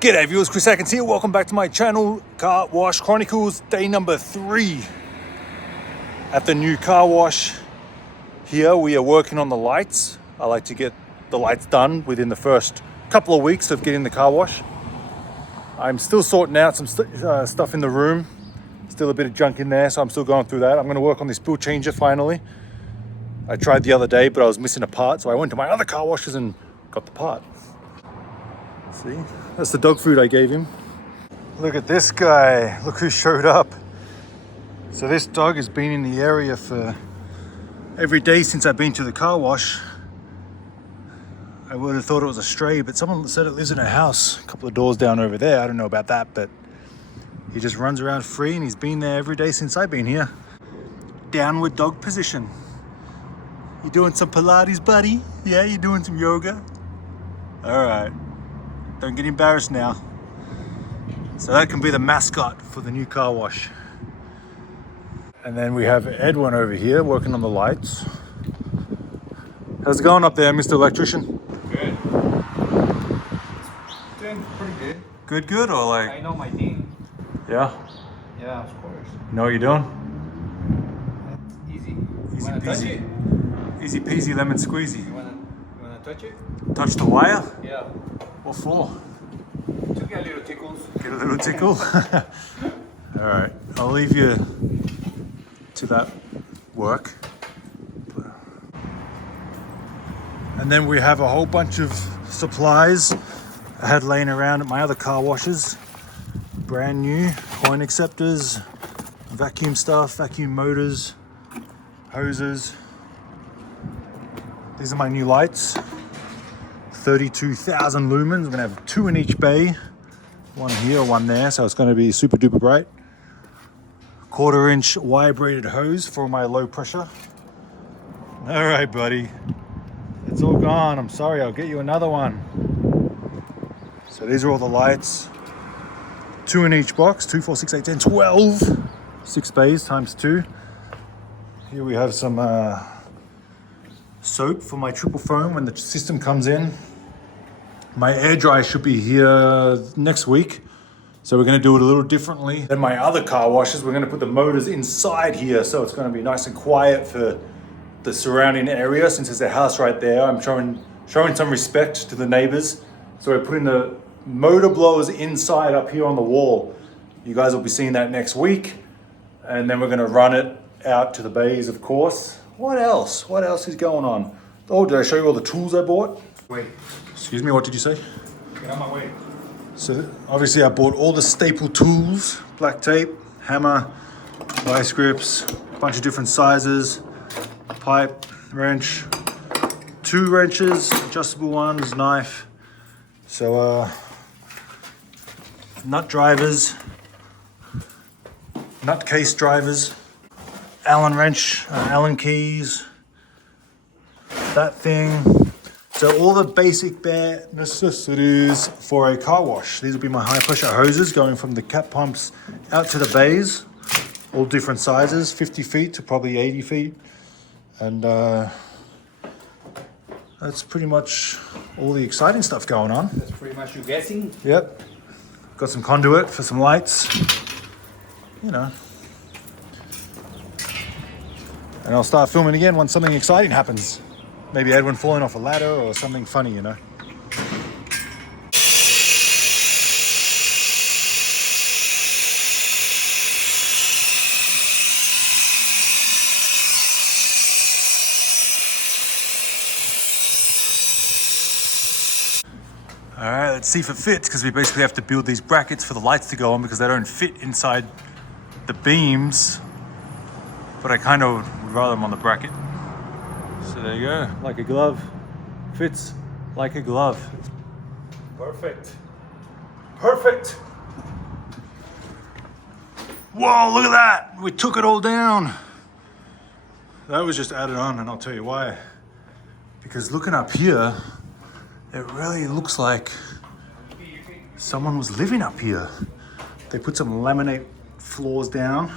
G'day viewers, Chris Atkins here. Welcome back to my channel, Car Wash Chronicles, day number 3 at the new car wash. Here we are working on the lights. I like to get the lights done within the first couple of weeks of getting the car wash. I'm still sorting out some stuff in the room. Still a bit of junk in there, so I'm still going through that. I'm going to work on this bill changer finally. I tried the other day, but I was missing a part, so I went to my other car washes and got the part. See? That's the dog food I gave him. Look at this guy. Look who showed up. So this dog has been in the area for every day since I've been to the car wash. I would have thought it was a stray, but someone said it lives in a house a couple of doors down over there. I don't know about that, but he just runs around free and he's been there every day since I've been here. Downward dog position. You doing some Pilates, buddy? Yeah, you doing some yoga? All right. Don't get embarrassed now. So that can be the mascot for the new car wash. And then we have Edwin over here working on the lights. How's it going up there, Mr. Electrician? Good. Doing pretty good. Good, or like? I know my thing. Yeah? Yeah, of course. You know what you're doing? That's easy. Easy You wanna touch it? peasy. Easy peasy lemon squeezy. You wanna touch it? Touch the wire? Yeah. What for? To get a little tickles. Get a little tickle? All right, I'll leave you to that work. And then we have a whole bunch of supplies I had laying around at my other car washes. Brand new coin acceptors, vacuum stuff, vacuum motors, hoses. These are my new lights. 32,000 lumens. I'm gonna have 2 in each bay. One here, one there, so it's gonna be super duper bright. 1/4-inch wire braided hose for my low pressure. All right, buddy. It's all gone. I'm sorry, I'll get you another one. So these are all the lights. 2 in each box, 2, 4, 6, 8, 10, 12. 6 bays times 2. Here we have some soap for my triple foam when the system comes in. My air dryer should be here next week, so we're going to do it a little differently than my other car washes. We're going to put the motors inside here, so it's going to be nice and quiet for the surrounding area. Since there's a house right there, I'm showing some respect to the neighbors. So we're putting the motor blowers inside up here on the wall. You guys will be seeing that next week, and then we're going to run it out to the bays, of course. What else? What else is going on? Oh, did I show you all the tools I bought? Wait. Excuse me, what did you say? Get on my way. So obviously I bought all the staple tools, black tape, hammer, vice grips, a bunch of different sizes, pipe, wrench, 2 wrenches, adjustable ones, knife. So nut drivers, nut case drivers, Allen wrench, Allen keys, that thing. So all the basic bare necessities for a car wash. These will be my high pressure hoses going from the cap pumps out to the bays, all different sizes, 50 feet to probably 80 feet. And that's pretty much all the exciting stuff going on. That's pretty much you guessing. Yep. Got some conduit for some lights, you know. And I'll start filming again once something exciting happens. Maybe Edwin falling off a ladder or something funny, you know. All right, let's see if it fits, because we basically have to build these brackets for the lights to go on because they don't fit inside the beams. But I kind of would rather them on the bracket. So there you go, like a glove. Fits like a glove. Perfect. Perfect. Whoa, look at that. We took it all down. That was just added on, and I'll tell you why. Because looking up here, it really looks like someone was living up here. They put some laminate floors down.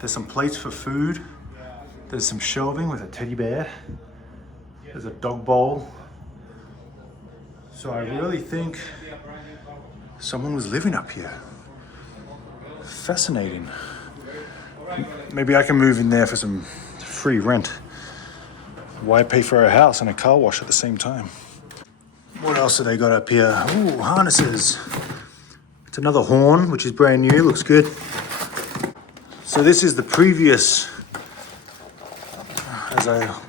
There's some plates for food. There's some shelving with a teddy bear. There's a dog bowl. So I really think Someone was living up here. Fascinating. Maybe I can move in there for some free rent. Why pay for a house and a car wash at the same time? What else have they got up here? Ooh, harnesses. It's another horn, which is brand new, looks good. So this is the previous,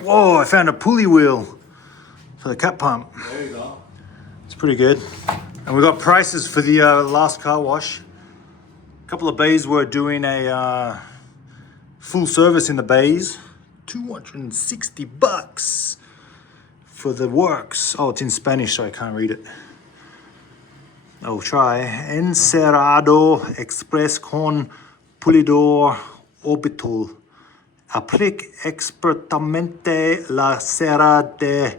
whoa, I found a pulley wheel for the cat pump. There you go. It's pretty good. And we got prices for the last car wash. A couple of bays were doing a full service in the bays. $260 for the works. Oh, it's in Spanish, so I can't read it. I'll try. Encerado Express con Pulidor Orbital. Aplique expertamente la cera de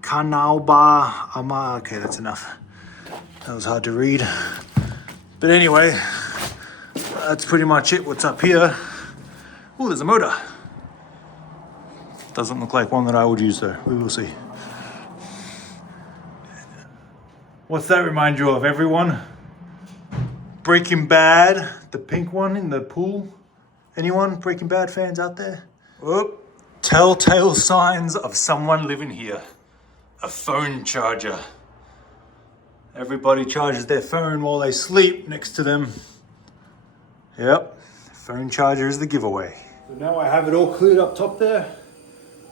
Canauba Ama. Okay, that's enough. That was hard to read. But anyway, that's pretty much it. What's up here? Oh, there's a motor. Doesn't look like one that I would use though. We will see. What's that remind you of, everyone? Breaking Bad, the pink one in the pool. Anyone Breaking Bad fans out there? Oh, telltale signs of someone living here. A phone charger. Everybody charges their phone while they sleep next to them. Yep, phone charger is the giveaway. So now I have it all cleared up top there.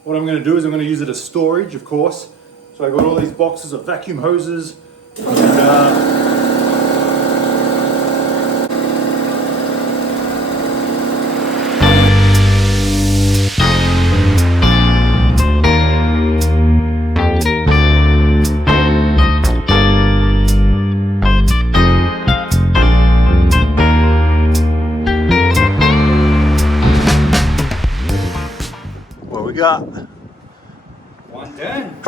What I'm going to do is I'm going to use it as storage, of course. So I got all these boxes of vacuum hoses and what we got? 110.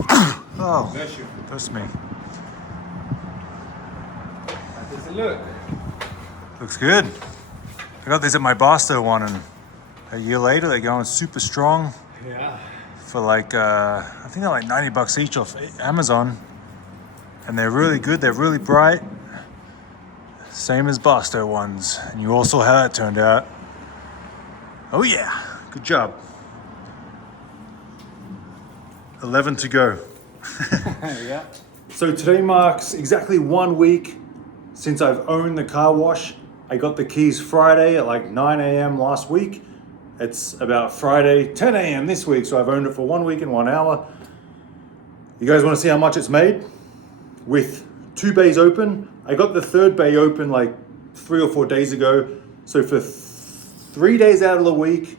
Oh, Bless you. that's me. How does it look? Looks good. I got these at my Barstow one, and a year later they're going super strong Yeah. for like, I think they're like $90 each off Amazon. And they're really good, they're really bright. Same as Barstow ones. And you all saw how that turned out. Oh yeah, good job. 11 to go. Yeah. So today marks exactly 1 week since I've owned the car wash. I got the keys Friday at like 9 a.m. last week. It's about Friday, 10 a.m. this week, so I've owned it for 1 week and 1 hour. You guys want to see how much it's made? With 2 bays open. I got the 3rd bay open like 3 or 4 days ago. So for 3 days out of the week,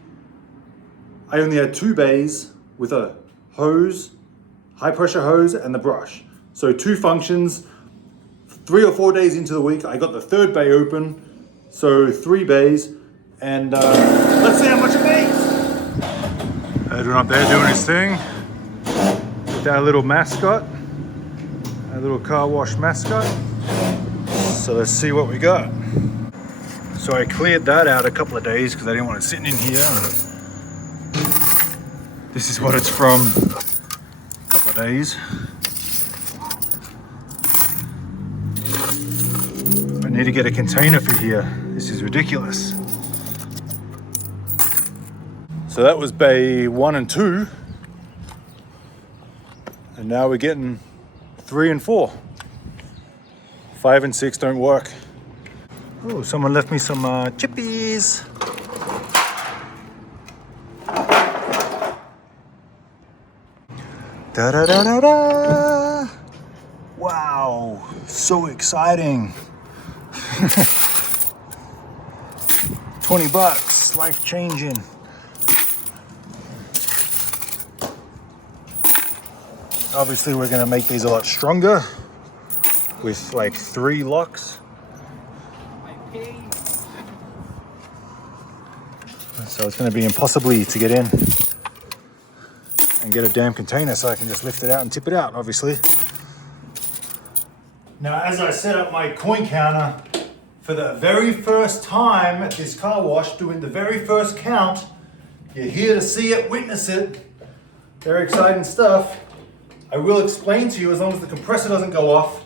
I only had 2 bays with a hose, high pressure hose, and the brush. So 2 functions. 3 or 4 days into the week, I got the 3rd bay open. So 3 bays. And let's see how much it makes. Edwin up there doing his thing. With our little mascot. Our little car wash mascot. So let's see what we got. So I cleared that out a couple of days because I didn't want it sitting in here. This is what it's from. A couple of days. I need to get a container for here. This is ridiculous. So that was bay 1 and 2. And now we're getting 3 and 4. 5 and 6 don't work. Oh, someone left me some chippies. Da da da da da! Wow, so exciting. $20, life changing. Obviously, we're gonna make these a lot stronger with like 3 locks. So it's gonna be impossibly to get in and get a damn container, so I can just lift it out and tip it out, obviously. Now, as I set up my coin counter for the very first time at this car wash, doing the very first count, you're here to see it, witness it. Very exciting stuff. I will explain to you as long as the compressor doesn't go off.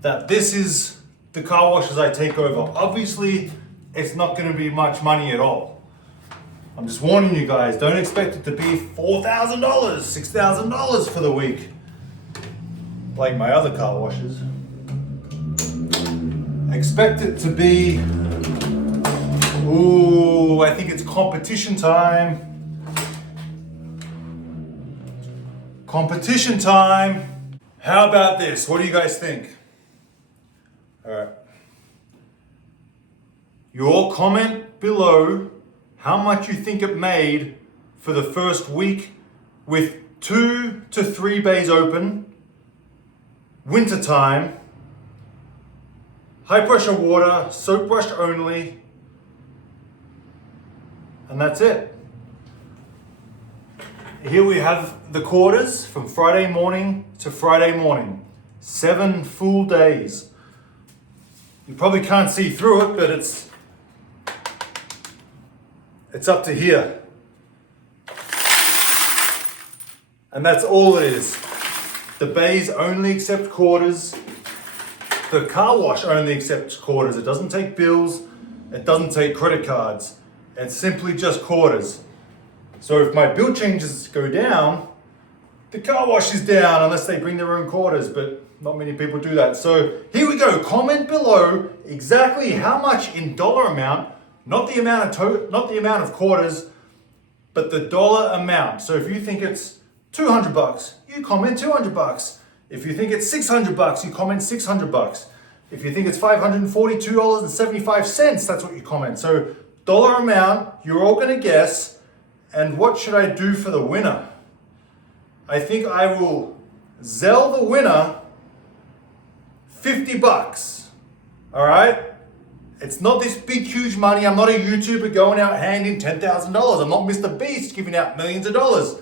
that this is the car washes I take over. Obviously, it's not going to be much money at all. I'm just warning you guys, don't expect it to be $4,000, $6,000 for the week, like my other car washes. Expect it to be, ooh, I think it's competition time. Competition time. How about this? What do you guys think? All right. You all comment below how much you think it made for the first week with 2 to 3 bays open, winter time, high pressure water, soap brush only, and that's it. Here we have the quarters from Friday morning to Friday morning. 7 full days. You probably can't see through it, but it's up to here. And that's all it is. The bays only accept quarters. The car wash only accepts quarters. It doesn't take bills. It doesn't take credit cards. It's simply just quarters. So if my bill changes go down, the car wash is down unless they bring their own quarters, but not many people do that. So here we go. Comment below exactly how much in dollar amount, not the amount of quarters, but the dollar amount. So if you think it's $200, you comment $200. If you think it's $600, you comment $600. If you think it's $542.75, that's what you comment. So dollar amount, you're all gonna guess. And what should I do for the winner? I think I will Zelle the winner $50. All right? It's not this big, huge money. I'm not a YouTuber going out handing $10,000. I'm not Mr. Beast giving out millions of dollars.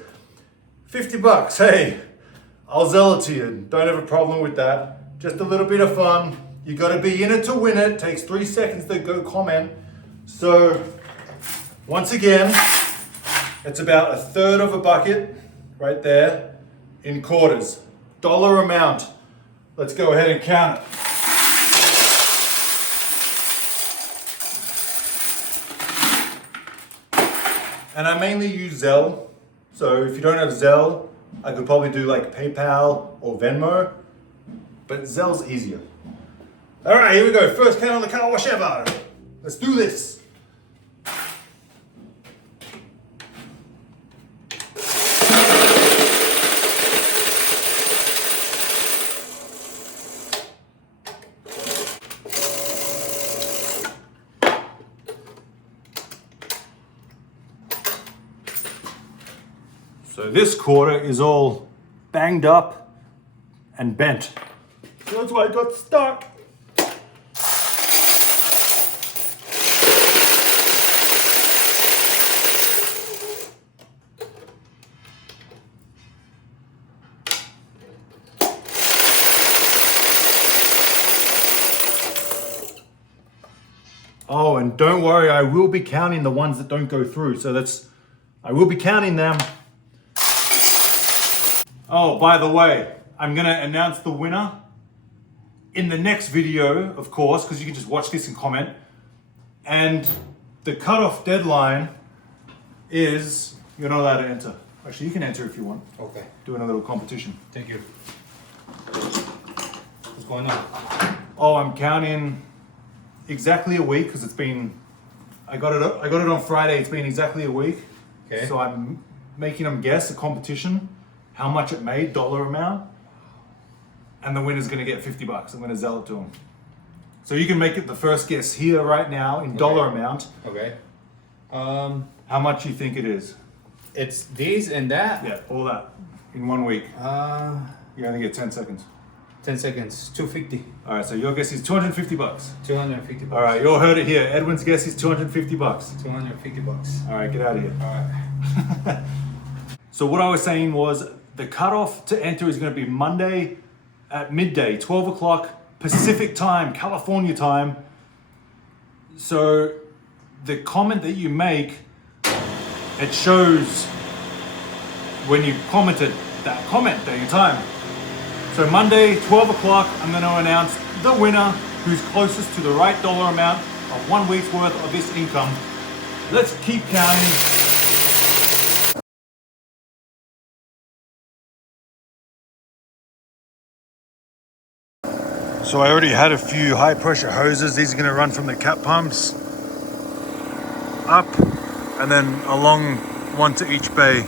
$50. Hey, I'll Zelle it to you. Don't have a problem with that. Just a little bit of fun. You got to be in it to win it. Takes 3 seconds to go comment. So, once again, it's about 1/3 of a bucket right there in quarters. Dollar amount. Let's go ahead and count it. And I mainly use Zelle. So if you don't have Zelle, I could probably do like PayPal or Venmo, but Zelle's easier. All right, here we go. First count on the car wash ever. Let's do this. So this quarter is all banged up and bent. So that's why I got stuck. Oh, and don't worry, I will be counting the ones that don't go through. So I will be counting them. Oh, by the way, I'm gonna announce the winner in the next video, of course, because you can just watch this and comment. And the cutoff deadline is, you're not allowed to enter. Actually, you can enter if you want. Okay. Doing a little competition. Thank you. What's going on? Oh, I'm counting exactly a week because it's been, I got it on Friday. It's been exactly a week. Okay. So I'm making them guess a competition, how much it made, dollar amount, and the winner's gonna get $50. I'm gonna Zelle it to them. So you can make it the first guess here right now in dollar amount. Okay. How much you think it is? It's these and that. Yeah, all that in 1 week. You only get 10 seconds. 10 seconds. 250. All right, so your guess is $250. 250 All right, you all heard it here. Edwin's guess is $250. 250 bucks. All right, get out of here. All right. So what I was saying was the cutoff to enter is going to be Monday at midday, 12 o'clock Pacific time, California time. So the comment that you make, it shows when you commented that comment, that your time. So Monday, 12 o'clock, I'm going to announce the winner who's closest to the right dollar amount of 1 week's worth of this income. Let's keep counting. So I already had a few high pressure hoses. These are going to run from the cap pumps up and then along one to each bay.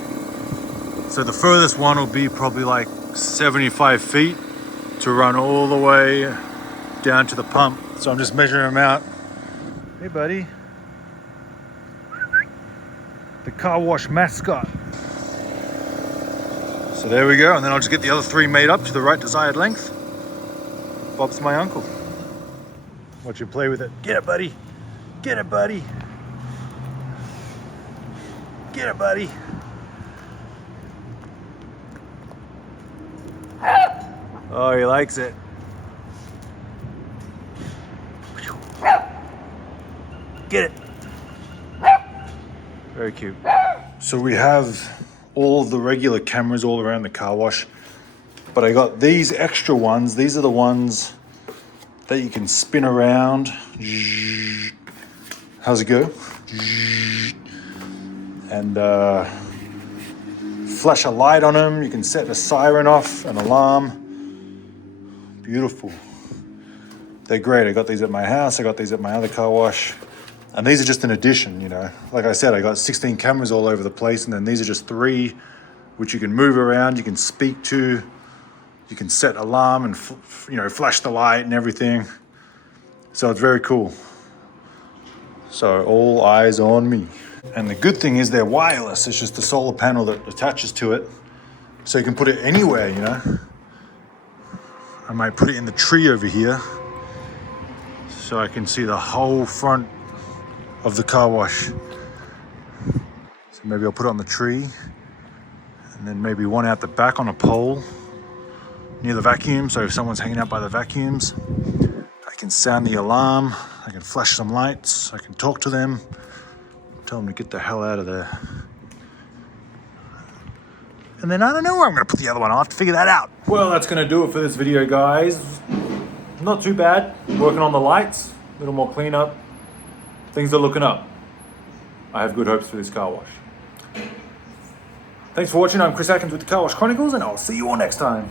So the furthest one will be probably like 75 feet to run all the way down to the pump. So I'm just measuring them out. Hey buddy. The car wash mascot. So there we go, and then I'll just get the other 3 made up to the right desired length. Bob's my uncle. Watch him play with it. Get it, buddy. Get it, buddy. Get it, buddy. Oh, he likes it. Get it. Very cute. So we have all of the regular cameras all around the car wash, but I got these extra ones. These are the ones that you can spin around. How's it go? And flash a light on them. You can set a siren off, an alarm. Beautiful. They're great. I got these at my house. I got these at my other car wash. And these are just an addition, you know. Like I said, I got 16 cameras all over the place, and then these are just 3 which you can move around, you can speak to, you can set alarm and flash the light and everything. So it's very cool. So all eyes on me. And the good thing is they're wireless. It's just the solar panel that attaches to it. So you can put it anywhere, you know. I might put it in the tree over here so I can see the whole front of the car wash. So maybe I'll put it on the tree, and then maybe one out the back on a pole near the vacuum. So if someone's hanging out by the vacuums, I can sound the alarm, I can flash some lights, I can talk to them, tell them to get the hell out of there. And then I don't know where I'm gonna put the other one. I'll have to figure that out. Well, that's gonna do it for this video, guys. Not too bad. Working on the lights, a little more cleanup. Things are looking up. I have good hopes for this car wash. Thanks for watching. I'm Chris Atkins with the Car Wash Chronicles, and I'll see you all next time.